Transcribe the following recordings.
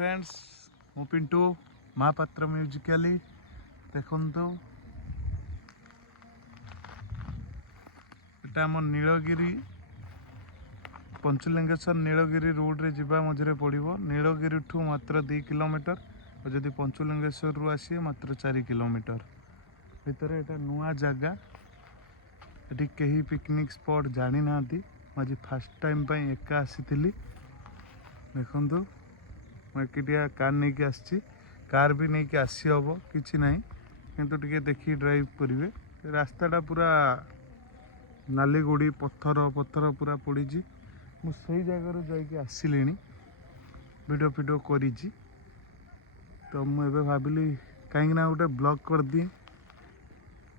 Friends मु Pintu Mahapatra Musically देखु एटा आम नीलगिरी पंचलिंगेश्वर नीलगिरी रोड रे जीवा मझे पड़ो नीलगिरी ठू मात्र 2 किलोमीटर और जदि पंचलिंगेश्वर रु आसी मात्र 4 किलोमीटर भितर एटा नुआ जगह ये कहीं पिकनिक स्पॉट जानी ना आज फास्ट टाइम पर एका आसी देखु मुझे कार नहीं कि आसी कार भी नहीं कि आसी हम कि ना किंतु टिके देखी ड्राइव करेंगे रास्ताटा पूरा नाली गुड़ी पत्थर पत्थर पूरा पड़ी मुझे जगार जासिले वीडियो फिडियो करी तो मुझे भाविली कहीं गोटे ब्लॉग कर दिए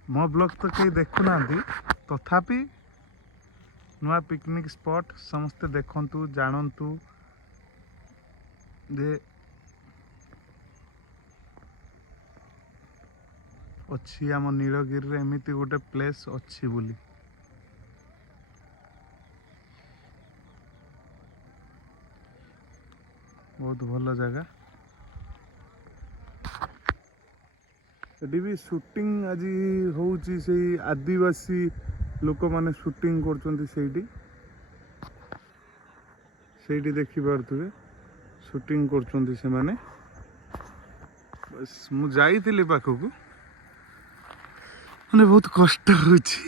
मो ब्लॉग तो कहीं देखुना तथापि नुआ पिकनिक स्पॉट समस्ते देखंतु जानतु जे अच्छी आम नीलगिरी एमती गोटे प्लेस अच्छी बोली बहुत भल जगह ये भी शूटिंग आज होची से आदिवासी लोक माने शूटिंग करछंती सेठी देखि पारथुबे शूटिंग करछंती से माने बस मु जाईतिली पाखकु माने बहुत कष्ट होची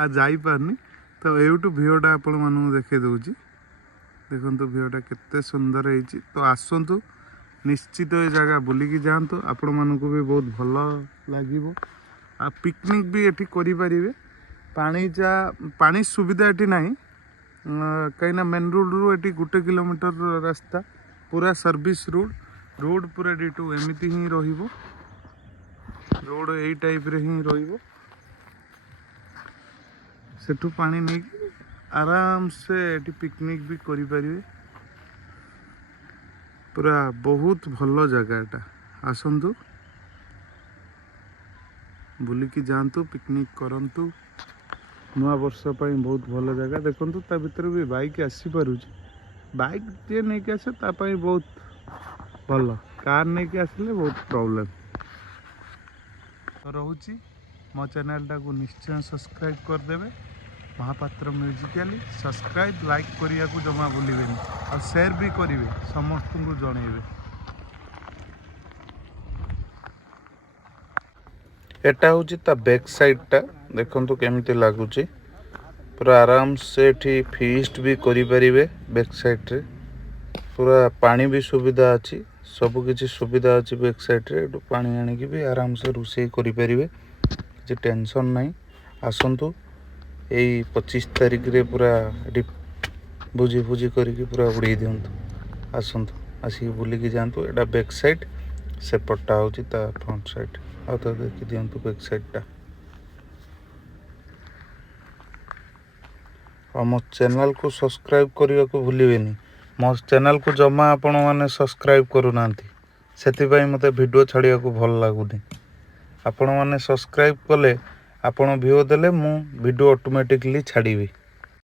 आ जाई पारनी तो एउटू भियोटा आपण मानू देखे दउची देखंतु भियोटा केते सुंदर हेची तो आसंतु निश्चित ये जगह बुलिकी जातु आपण मानकु भी बहुत भल लागिवो आ पिकनिक भी एठी करि परिबे पानी सुविधा एठी नाही कहीं मेन रोड रू एठी 1 किलोमीटर रास्ता पूरा सर्विस रोड पूरा डीटू एमती ही रहिबो रोड यही टाइप रे ही रहिबो सेठू पानी नहीं आराम से एठी पिकनिक भी करि परिबे पूरा बहुत भल जगहटा आसतु बुलिकी जातु पिकनिक करंतु नुआ वर्ष पर बहुत भल जगह देखंतु ता भीतर भी बाइक आसी पारुची बाइक जे नहीं कि आसे ता पई बहुत भल कार नहीं कि आसले बहुत प्रॉब्लम तो रहूची मो चैनल को निश्चय सब्सक्राइब कर देबे महापात्र म्यूजिकली सब्सक्राइब लाइक करिया को जमा भूलिबेनी और शेयर भी करिवे समस्त को जणेबे एटा होची ता बैक साइड टा देखंतु केमिति लागुची पूरा आराम से एठी फीस्ट भी करि परिबे बैक साइड रे पूरा पानी भी सुविधा अछि सब किछि सुविधा अछि बैक साइड रे पानी आनी कि भी आराम से रोषे करि परिबे जे टेंशन नाही आसंतु यही 25 तारीख रे पूरा भोजी भोजी करके पूरा उड़े दिंतु आसतु आसिक बुलिकी जातु एटा बैक साइड सेपटा होची ता फ्रंट साइड आ तो देखि दिंतु बैक साइड टा मो चैनल को सब्सक्राइब करने को भूलिबेनी मो चैनल को जमा आपण माने सब्सक्राइब करू नांती सेति पई मते वीडियो छाड़िया को भल लागुनी आपण माने सब्सक्राइब कले आपण व्यू देले मु वीडियो ऑटोमेटिकली छाड़ीबी।